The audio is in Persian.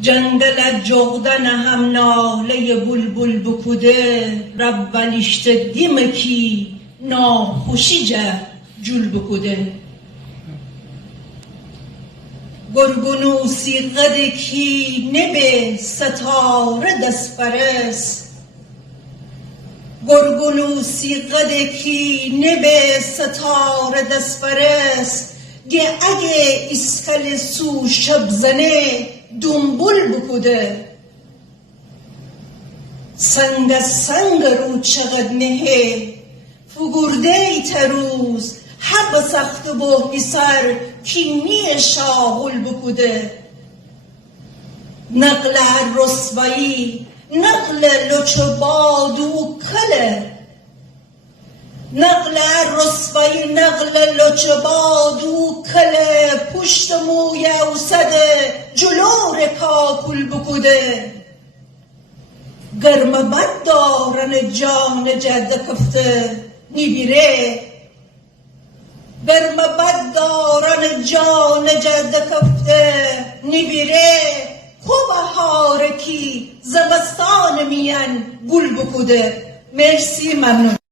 جنگل جغدن هم ناله بلبل بکوده ربلیشت دیمکی ناخوشی جه جل بکوده گرگونوسی قدکی نبه ستاره دست پرست گرگونوسی قدکی نبه ستاره دست پرست گه اگه اسکل سو شب زنه دنبول بکوده سنگ سنگ رو چقدر نهه فگرده ای تروز حب سخت بحی سر کینی شاغل بکوده نقل رسوایی نقل لچ بادو کله نقل رسوایی نقل لچ بادو کله پشت موی اوسده جلو رکاکل بکوده گرم بد دارن جان جد کفته نیبیره گرم بد دارن جان جد کفته نیبیره کو بهارکی زمستان میان گل بکوده. مرسی، ممنون.